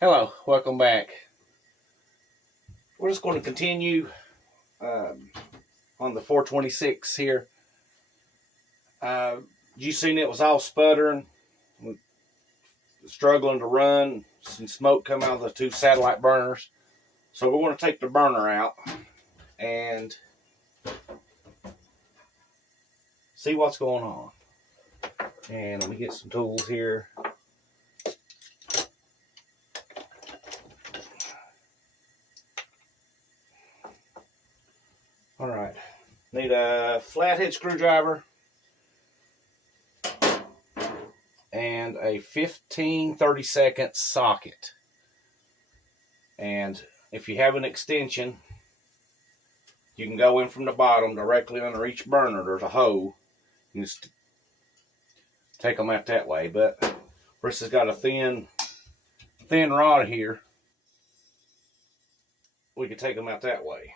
Hello, welcome back. We're just going to continue on the 426 here. You seen it was all sputtering, struggling to run, some smoke come out of the two satellite burners. So we're going to take the burner out and see what's going on. And let me get some tools here. All right, need a flathead screwdriver and a 15-32 socket. And if you have an extension, you can go in from the bottom directly under each burner. There's a hole. You just take them out that way. But this has got a thin rod here. We can take them out that way.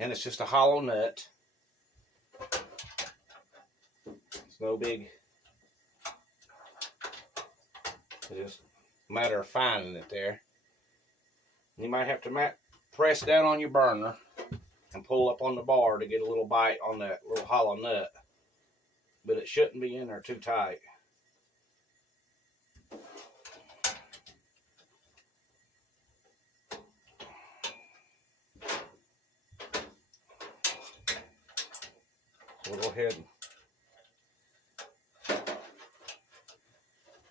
And it's just a hollow nut. It's no big. It's just a matter of finding it there. You might have to press down on your burner and pull up on the bar to get a little bite on that little hollow nut. But it shouldn't be in there too tight. So we'll go ahead and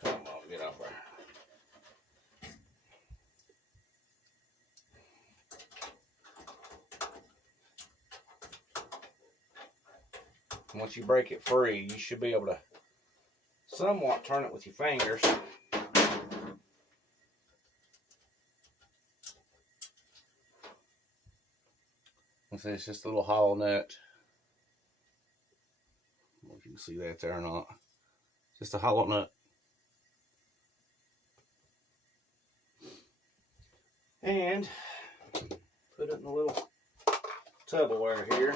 come on, get up there. Once you break it free, you should be able to somewhat turn it with your fingers. And see, it's just a little hollow nut. I don't know if you can see that there or not. Just a hollow nut. And put it in a little Tupperware here.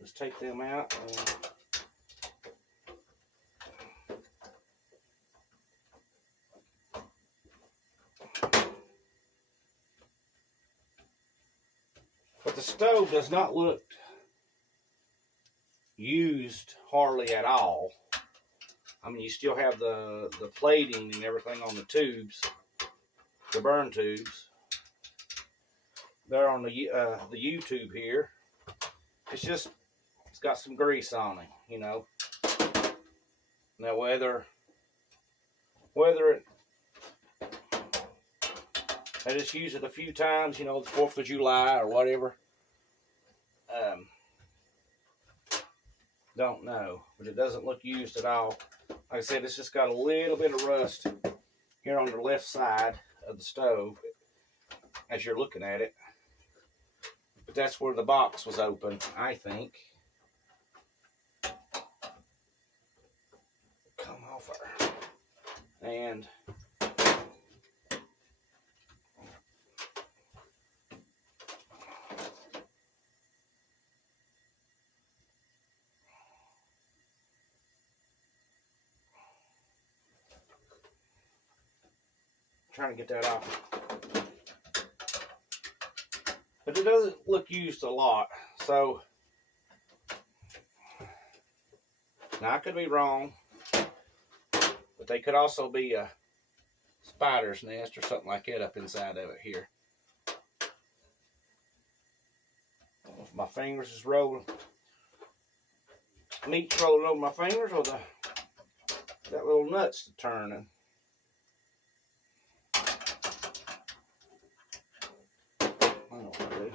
Just take them out and but the stove does not look used hardly at all. I mean, you still have the plating and everything on the tubes, the burn tubes. They're on the U-tube here. It's just, it's got some grease on it, you know. Now whether it, I just use it a few times, you know, the 4th of July or whatever. Don't know, but it doesn't look used at all. Like I said, it's just got a little bit of rust here on the left side of the stove as you're looking at it. But that's where the box was open, I think. Come off her. And trying to get that off. But it doesn't look used a lot. So now I could be wrong, but they could also be a spider's nest or something like that up inside of it here. If my fingers is rolling, meat's rolling over my fingers, or that little nut's turning. I know what to do.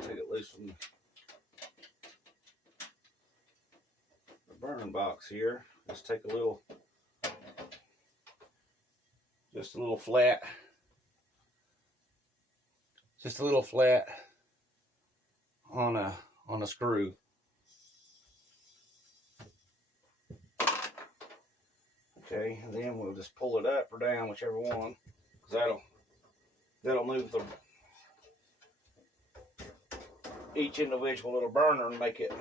Take it loose from the burn box here. Let's take a little, just a little flat on a screw. Okay, and then we'll just pull it up or down, whichever one, because that'll move each individual little burner and make it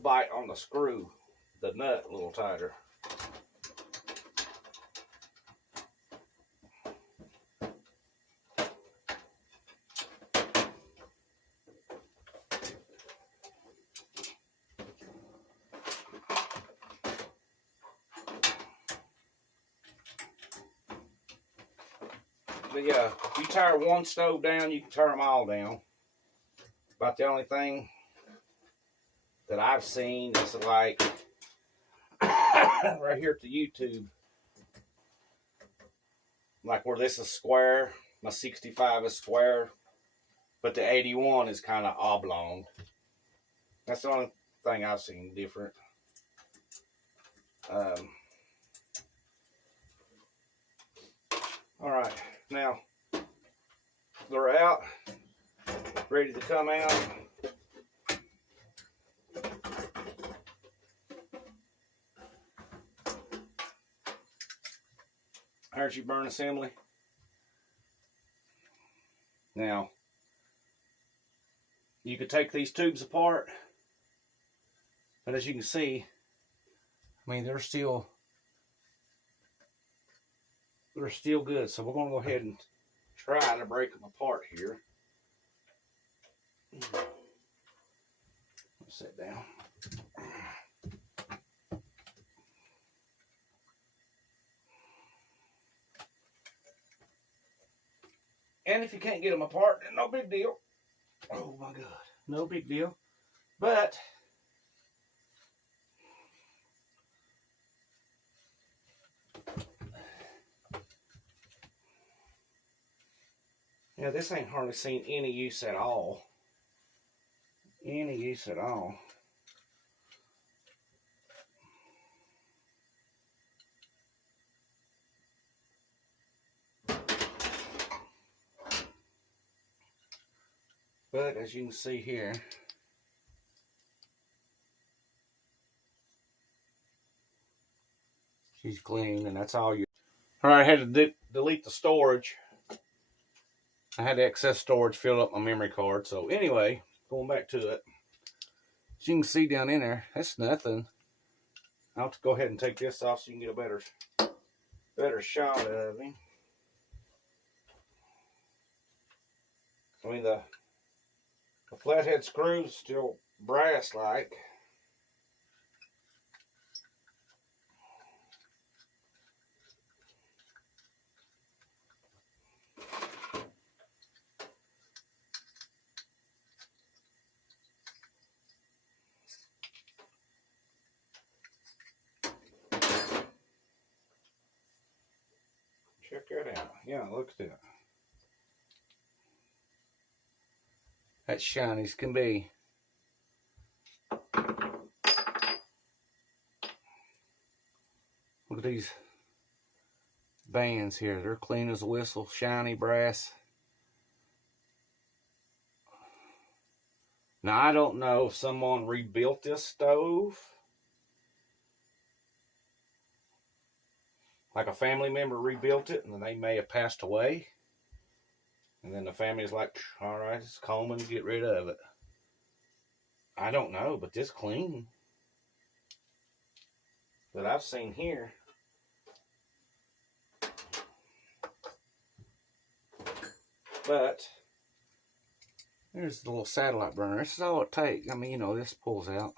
bite on the screw, the nut, a little tighter. But yeah, if you tire one stove down, you can tear them all down. About the only thing that I've seen is like right here at the YouTube, like where this is square, my 65 is square, but the 81 is kind of oblong. That's the only thing I've seen different. All right, now they're out, ready to come out. There's your burn assembly. Now, you could take these tubes apart, but as you can see, I mean, they're still good. So we're going to go ahead and try to break them apart here. Let's sit down. And if you can't get them apart, then no big deal. Oh my God, no big deal. But yeah, this ain't hardly seen any use at all. Any use at all. But as you can see here, she's clean, and that's all you. All right, I had to delete the storage. I had excess storage fill up my memory card. So anyway, going back to it, as you can see down in there, that's nothing. I'll have to go ahead and take this off so you can get a better shot of him. I mean, the flathead screw's still brass-like. Check that out. Yeah, look at that. That's shiny as can be. Look at these bands here. They're clean as a whistle, shiny brass. Now, I don't know if someone rebuilt this stove. Like a family member rebuilt it, and then they may have passed away. And then the family's like, all right, it's Coleman, get rid of it. I don't know, but this clean that I've seen here. But there's the little satellite burner. This is all it takes. I mean, you know, this pulls out.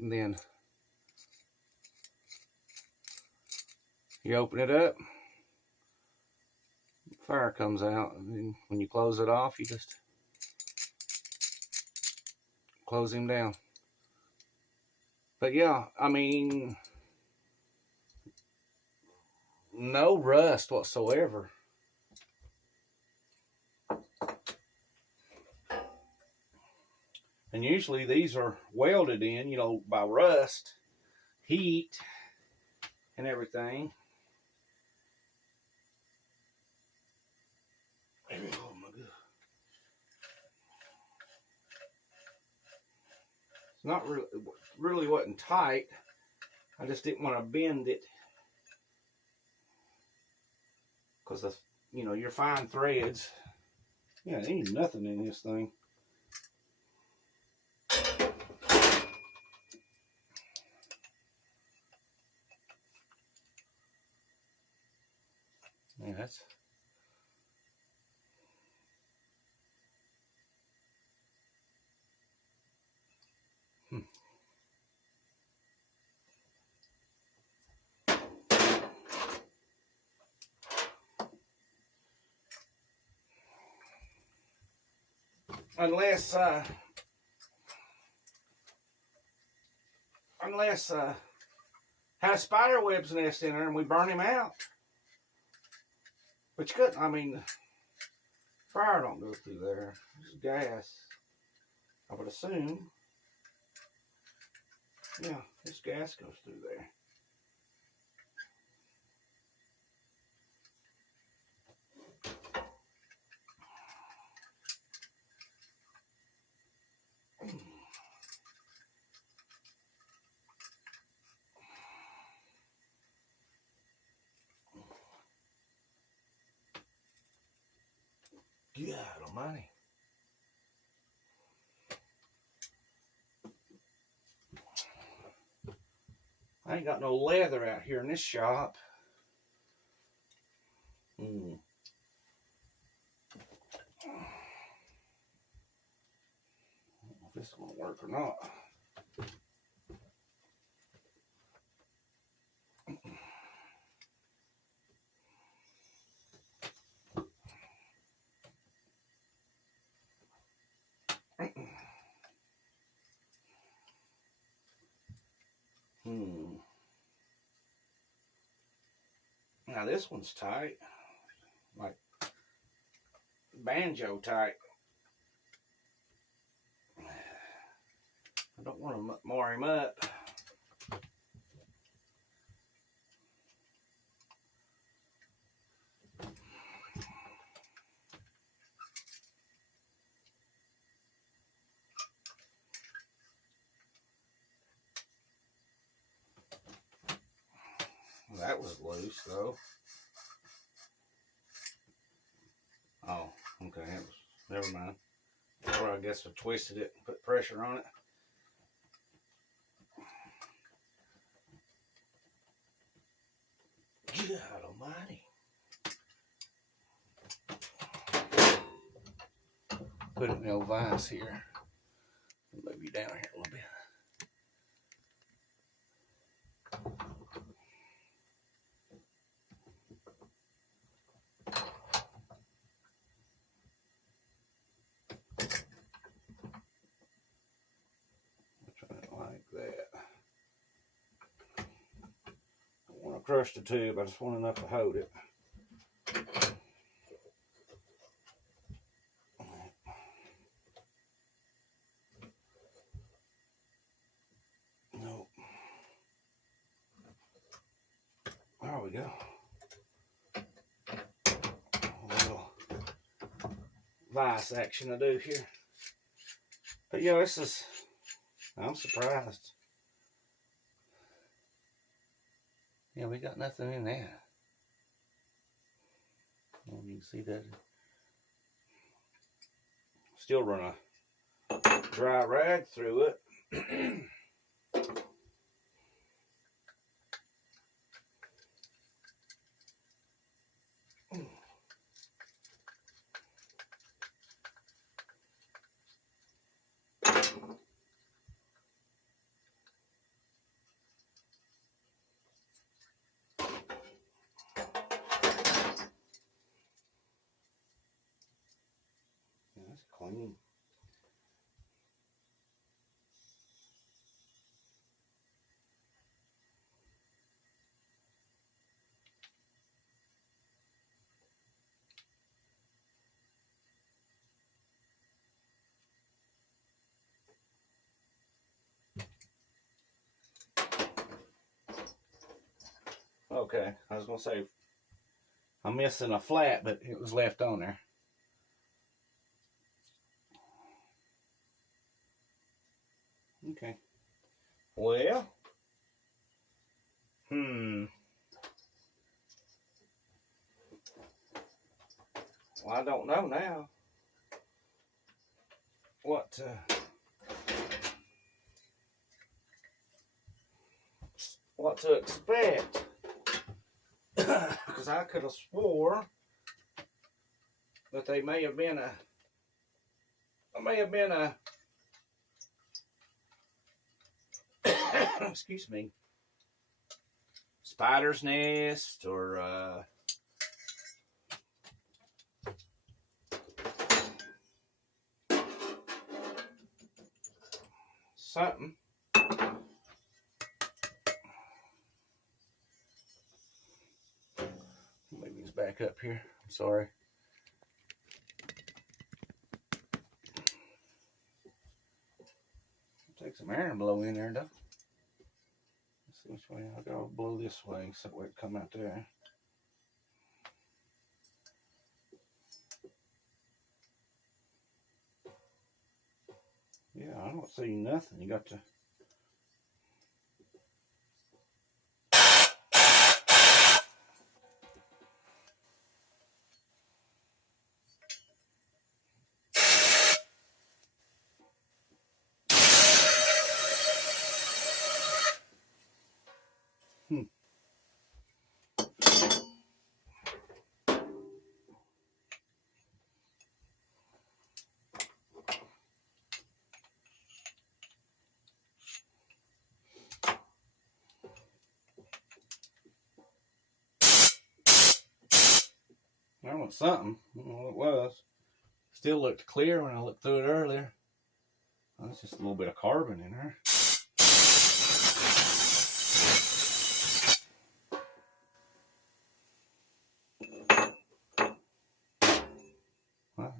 And then you open it up. Fire comes out. And then when you close it off, you just close him down. But yeah, I mean, no rust whatsoever. And usually these are welded in, you know, by rust, heat, and everything. Oh my God. not really wasn't tight. I just didn't want to bend it because the your fine threads. Yeah, there ain't nothing in this thing. Yeah, that's. Unless had a spider web's nest in there and we burn him out. But you couldn't, I mean, fire don't go through there. It's gas. I would assume. Yeah, this gas goes through there. God almighty. I ain't got no leather out here in this shop. If this is going to work or not. Now this one's tight, like banjo tight. I don't want to mar him up. Well, that was loose though. Oh, okay, it was, never mind. Or I guess I twisted it and put pressure on it. God almighty. Put it in the old vise here. Move you down here a little bit. Like that. I don't want to crush the tube, I just want enough to hold it. Nope. There we go. A little vice action to do here. But yeah, this is, I'm surprised. Yeah, we got nothing in there. Well, you can see that. Still run a dry rag through it. That's clean. Okay, I was gonna say I'm missing a flat, but it was left on there. Okay. Well. Well, I don't know now what to expect. Because I could have swore that they may have been excuse me, spider's nest or something. Maybe it's back up here. I'm sorry. Take some air and blow in there, though. Let's see which way I'll go. Blow this way so it come out there. Yeah, I don't see nothing. You got to. That was something. I don't know what it was. Still looked clear when I looked through it earlier. Well, that's just a little bit of carbon in there. Well,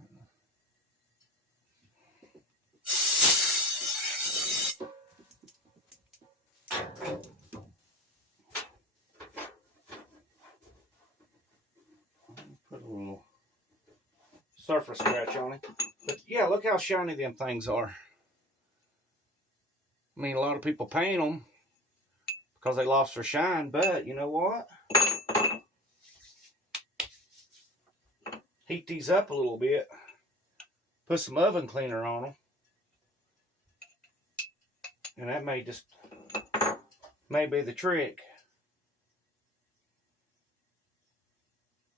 put a little surface scratch on it. But yeah, look how shiny them things are. I mean, a lot of people paint them because they lost their shine, but you know what? Heat these up a little bit. Put some oven cleaner on them. And that may be the trick.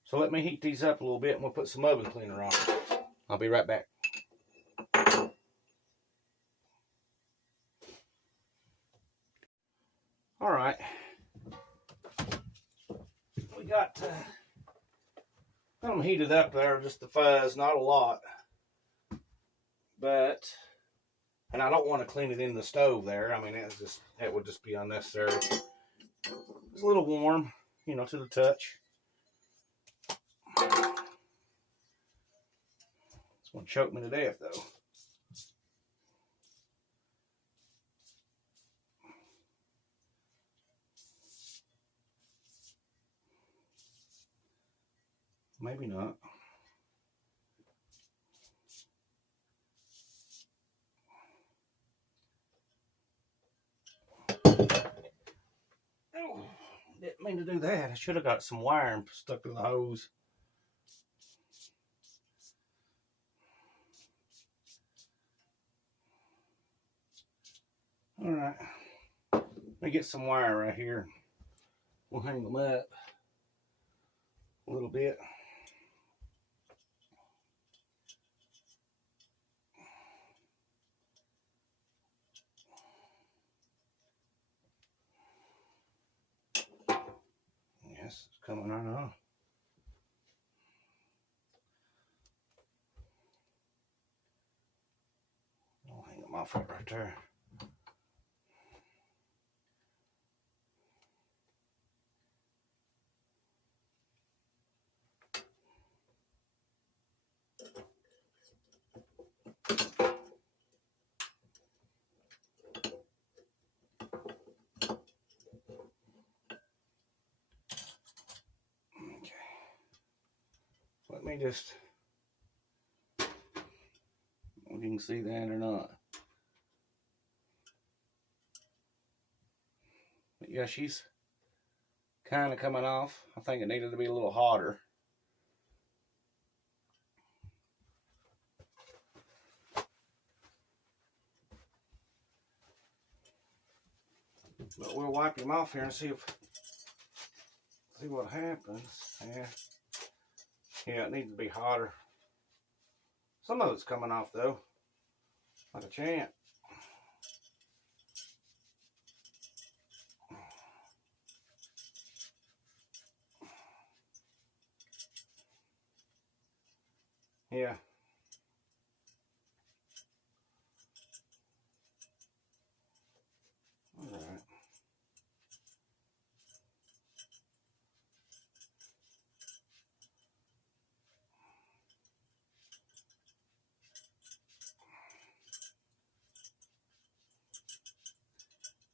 So let me heat these up a little bit and we'll put some oven cleaner on them. I'll be right back. All right. We got them heated up there, just the fuzz, not a lot. But, and I don't want to clean it in the stove there. I mean, that would just be unnecessary. It's a little warm, you know, to the touch. It's going to choke me to death, though. Maybe not. Oh, didn't mean to do that. I should have got some wire and stuck to the hose. All right. Let me get some wire right here. We'll hang them up a little bit. Yes, it's coming right on. I'll hang them off right there. Let me just, if you can see that or not. yeah, she's kind of coming off. I think it needed to be a little hotter. But we'll wipe him off here and see what happens. Yeah, it needs to be hotter. Some of it's coming off though, like a champ. Yeah. All right.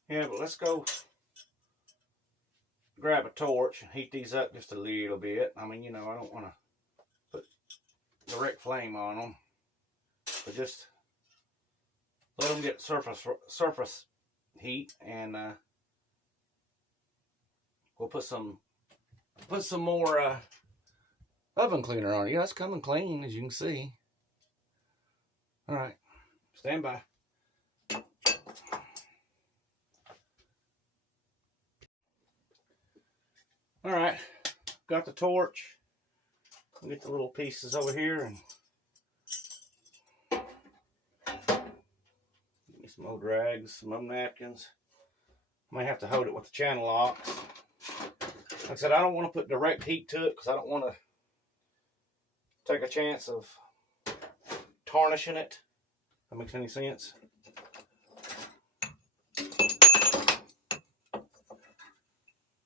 Yeah, but let's go grab a torch and heat these up just a little bit. I mean, you know, I don't want to put direct flame on them, but just let them get surface heat, and we'll put some more oven cleaner on it. Yeah, it's coming clean, as you can see. All right, stand by. All right, got the torch. I'll get the little pieces over here and get me some old rags, some old napkins. Might have to hold it with the channel locks. Like I said, I don't want to put direct heat to it because I don't want to take a chance of tarnishing it. If that makes any sense.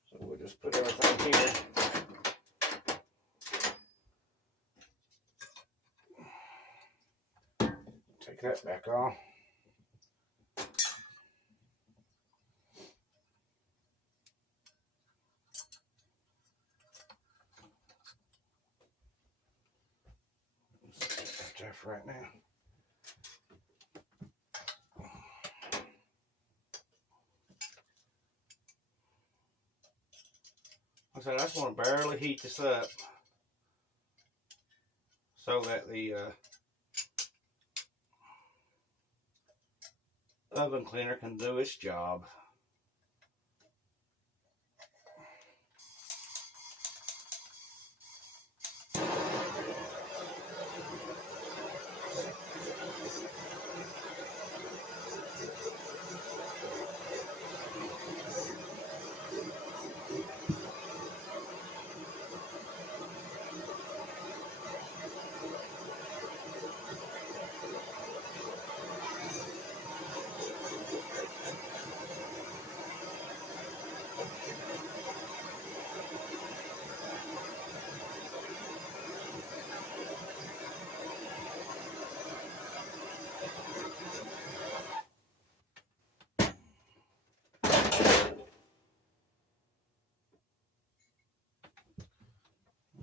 So we'll just put everything here. Take that back off. That's there for right now. Like I said, I just want to barely heat this up so that the oven cleaner can do its job.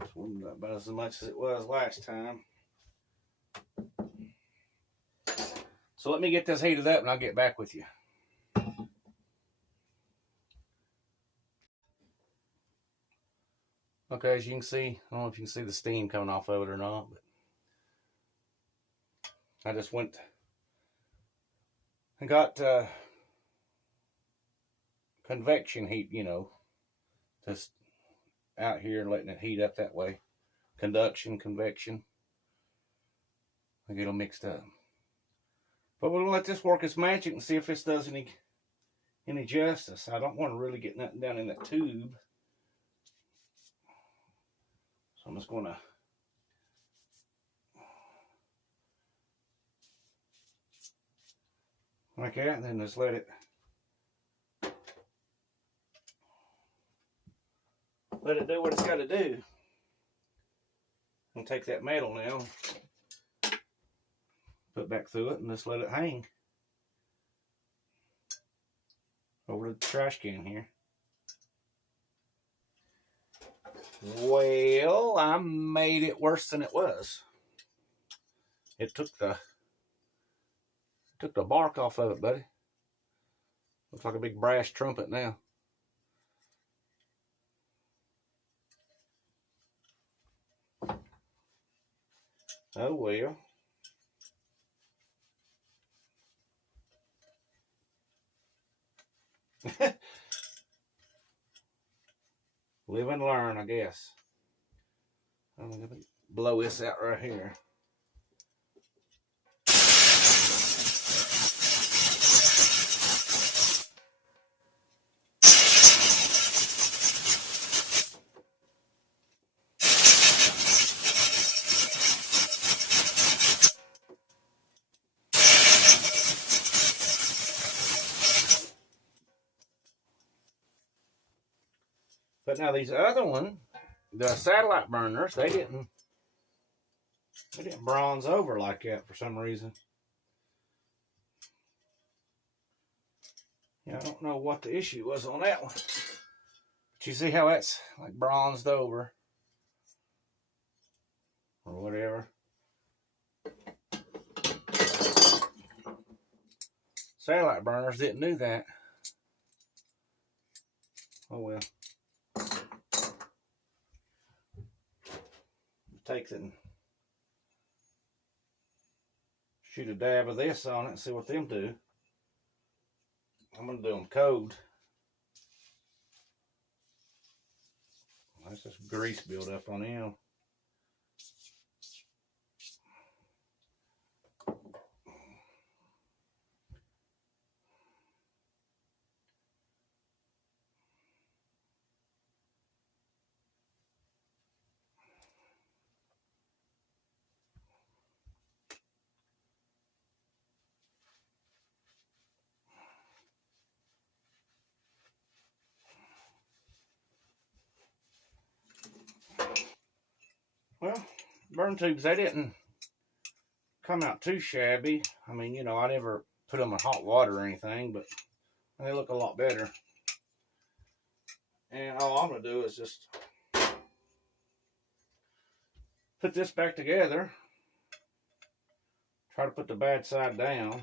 This warmed up about as much as it was last time. So let me get this heated up and I'll get back with you. Okay, as you can see, I don't know if you can see the steam coming off of it or not, but I just went and got convection heat, you know, just out here and letting it heat up that way. Conduction, convection. I get them mixed up. But we'll let this work its magic and see if this does any justice. I don't want to really get nothing down in that tube. So I'm just going to like that, and then just let it do what it's got to do. I'll take that metal now, put back through it, and just let it hang over the trash can here. Well, I made it worse than it was. It took the bark off of it, buddy. Looks like a big brass trumpet now. Oh well. Live and learn, I guess. I'm going to blow this out right here. But now these other one, the satellite burners, they didn't bronze over like that for some reason. Yeah, I don't know what the issue was on that one. But you see how that's like bronzed over or whatever. Satellite burners didn't do that. Oh well. Take it and shoot a dab of this on it and see what them do. I'm going to do them cold. That's just grease build up on them. Well, burn tubes, they didn't come out too shabby. I mean, you know, I never put them in hot water or anything, but they look a lot better. And all I'm going to do is just put this back together. Try to put the bad side down.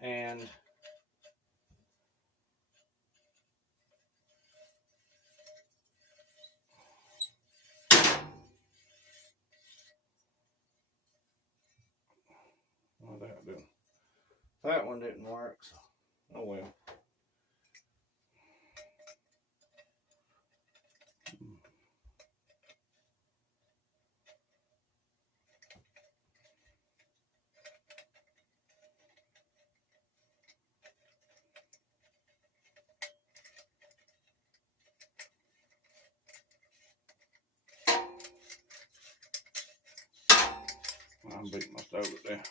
And well, that one didn't work, so oh well. I'm beating my stove with that.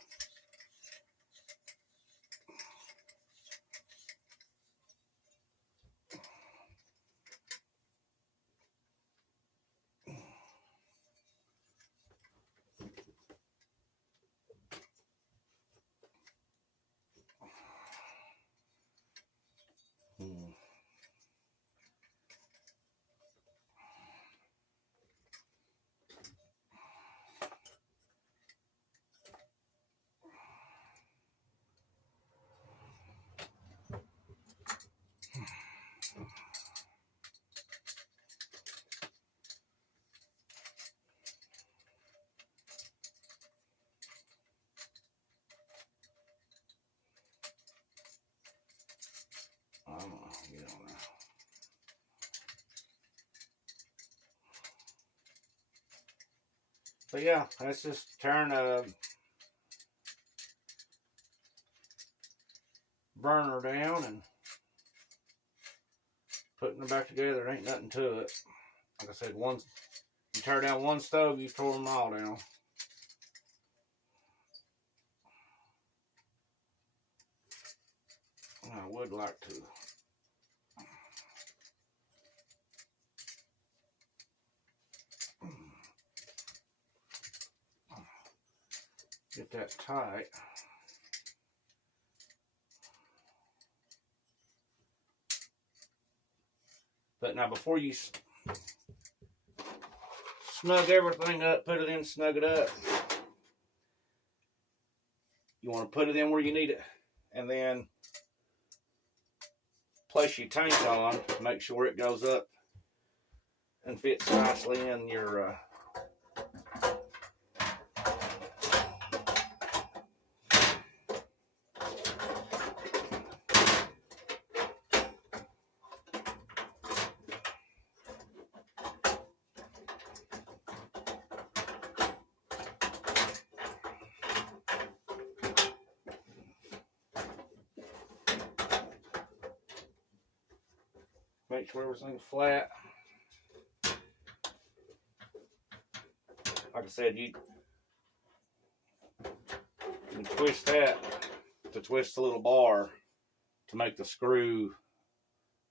Get on there. But yeah, let's just turn a burner down and putting it back together. Ain't nothing to it. Like I said, once you tear down one stove, you tore them all down. I would like to get that tight. But now before you snug everything up, put it in, snug it up, you want to put it in where you need it, and then place your tank on, make sure it goes up and fits nicely in your make sure everything's flat. Like I said, you can twist that to twist the little bar to make the screw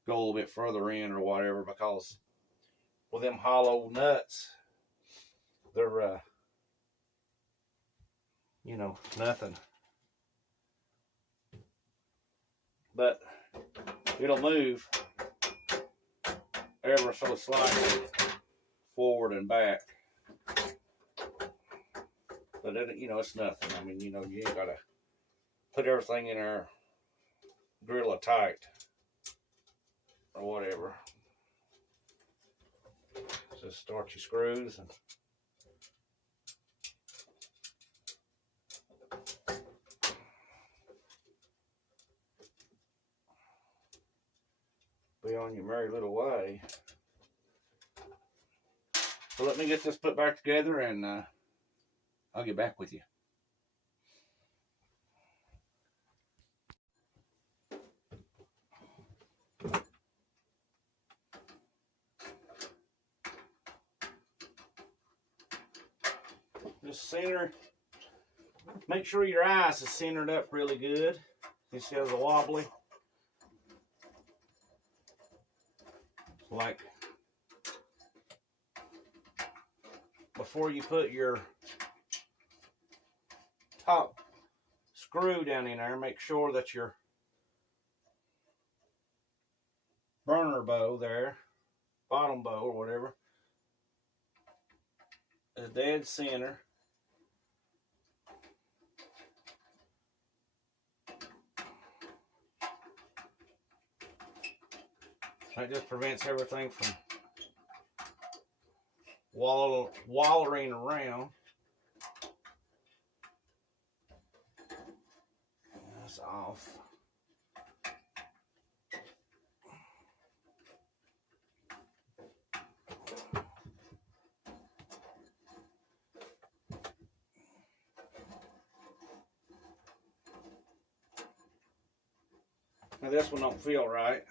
go a little bit further in or whatever, because with them hollow nuts, they're you know, nothing. But it'll move ever so slightly forward and back. But it, you know, it's nothing. I mean, you know, you ain't gotta put everything in there, drill it tight or whatever. Just start your screws and be on your merry little way. So let me get this put back together, and I'll get back with you. Just center, make sure your eyes is centered up really good. You see how they're wobbly? Like before you put your top screw down in there, make sure that your burner bow there, bottom bow or whatever, is dead center. That just prevents everything from wallering around. That's off. Now this one don't feel right.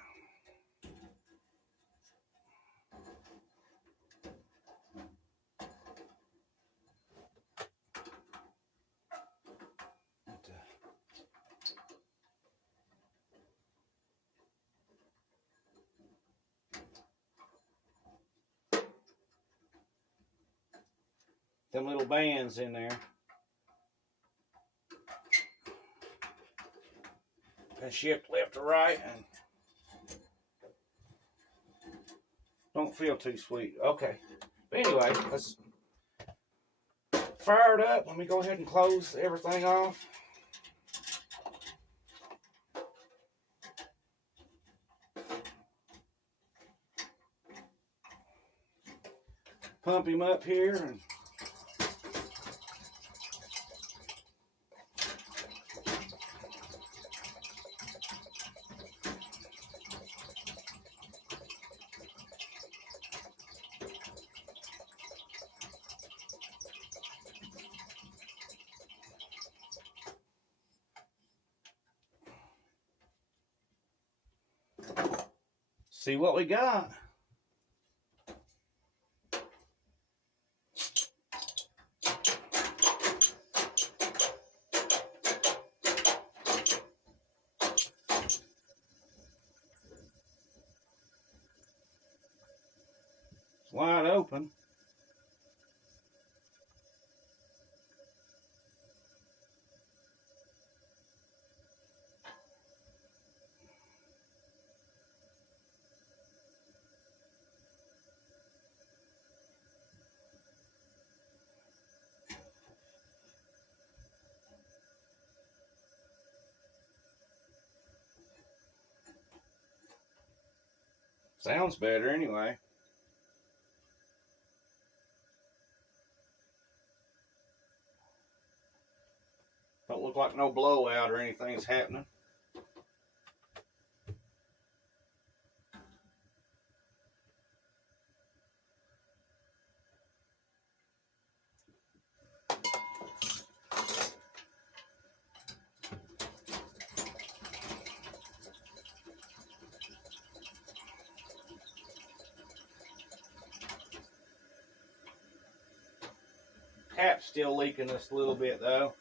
Them little bands in there. And shift left to right, and don't feel too sweet. Okay. But anyway, let's fire it up. Let me go ahead and close everything off. Pump him up here and see what we got. It's wide open. Sounds better anyway. Don't look like no blowout or anything's happening. Tap's still leaking just a little bit though.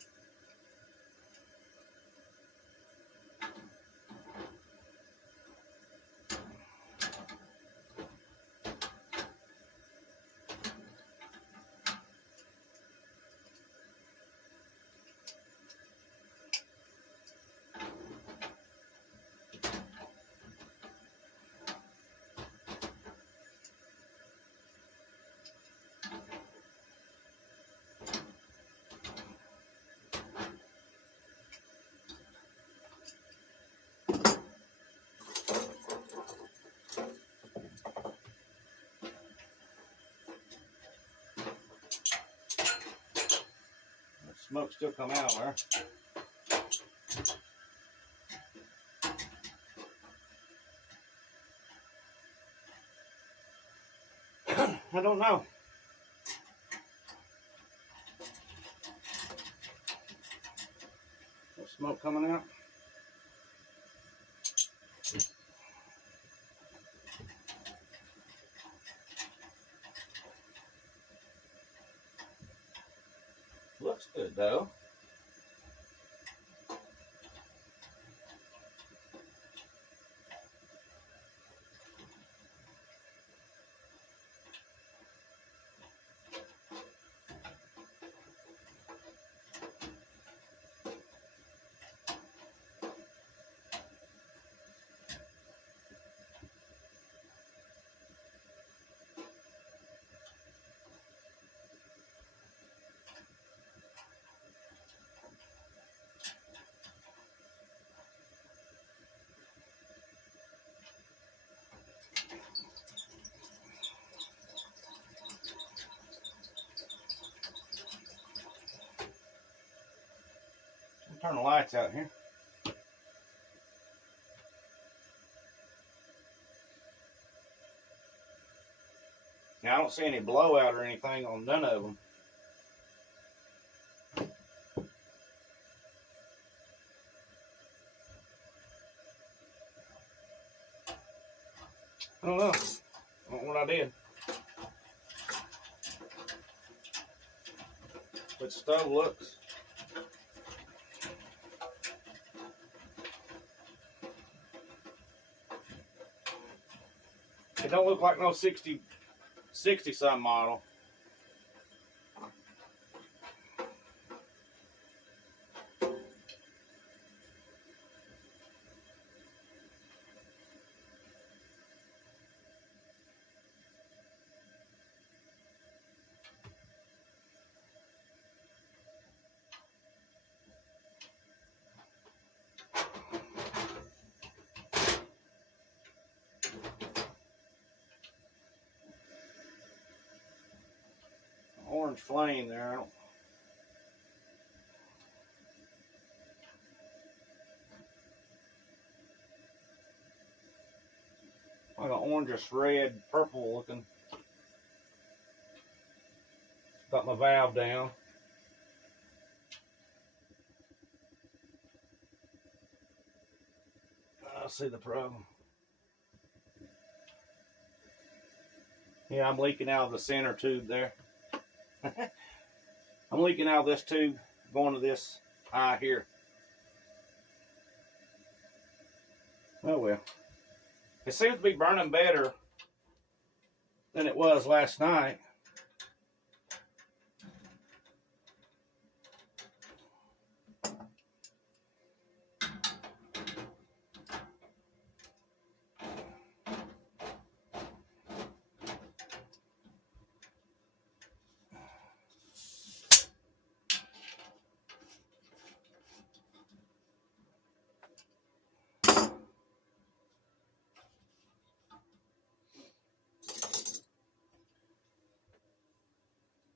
Smoke still come out there. I don't know. There's smoke coming out. Looks good though. Turn the lights out here. Now, I don't see any blowout or anything on none of them. I don't know. I don't know what I did. But the stove looks. It don't look like no 60 some model. Orange flame there. Like an orangish red, purple looking. Got my valve down. I see the problem. Yeah, I'm leaking out of the center tube there. I'm leaking out of this tube going to this eye here. Oh well. It seems to be burning better than it was last night.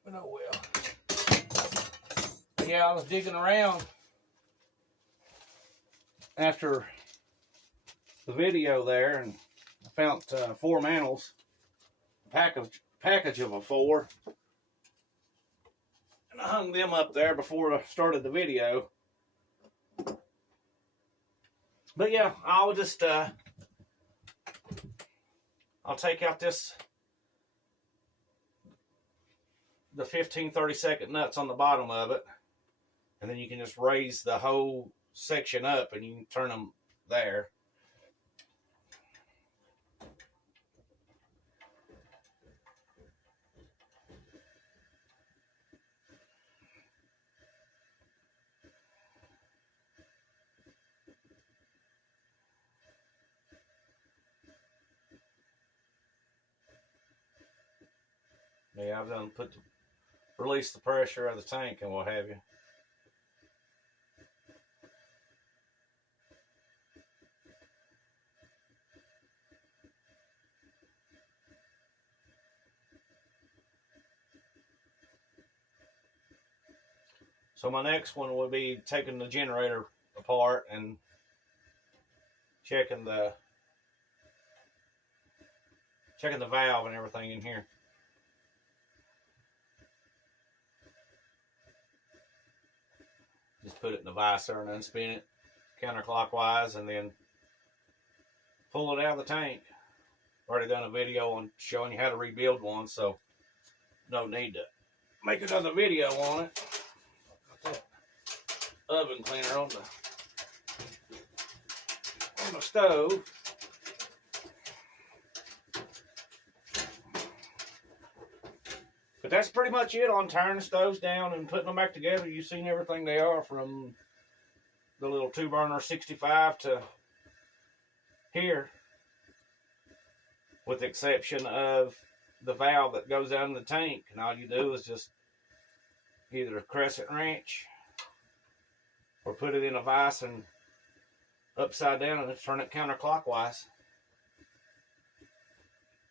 But oh well. Yeah, I was digging around after the video there, and I found 4 mantles, package of a 4, and I hung them up there before I started the video. But yeah, I'll just I'll take out the 15-30 second nuts on the bottom of it, and then you can just raise the whole section up and you can turn them there. Yeah, I've done release the pressure of the tank and what have you. So my next one will be taking the generator apart and checking the valve and everything in here. Just put it in the visor and unspin it counterclockwise and then pull it out of the tank. Already done a video on showing you how to rebuild one, so no need to make another video on it. Got that oven cleaner on the stove. But that's pretty much it on tearing the stoves down and putting them back together. You've seen everything they are, from the little 2-burner 65 to here, with the exception of the valve that goes down in the tank. And all you do is just either a crescent wrench or put it in a vise and upside down and turn it counterclockwise.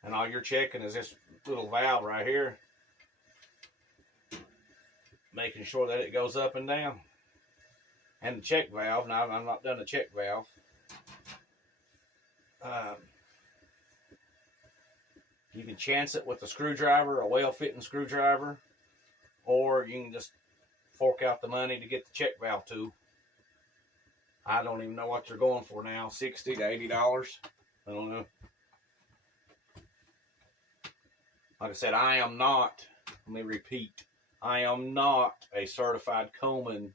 And all you're checking is this little valve right here, making sure that it goes up and down. And the check valve. Now, I've not done the check valve. You can chance it with a screwdriver, a well-fitting screwdriver, or you can just fork out the money to get the check valve tool. I don't even know what they're going for now, $60 to $80. I don't know. Like I said, I am not, let me repeat, I am not a certified Coleman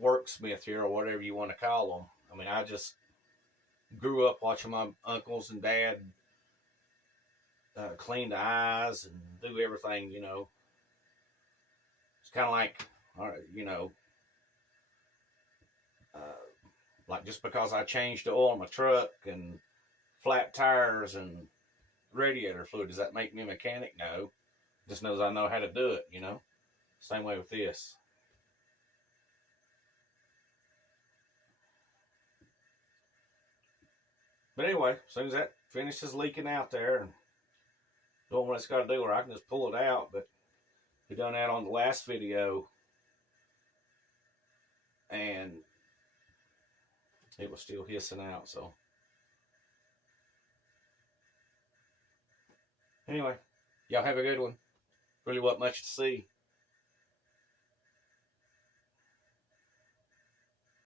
worksmith here, or whatever you want to call them. I mean, I just grew up watching my uncles and dad clean the eyes and do everything, you know. It's kind of like, you know, like just because I changed the oil in my truck and flat tires and radiator fluid, does that make me a mechanic? No. Just knows I know how to do it, you know. Same way with this. But anyway, as soon as that finishes leaking out there and doing what it's got to do, or I can just pull it out. But we done that on the last video, and it was still hissing out. So anyway, y'all have a good one. Really wasn't much to see.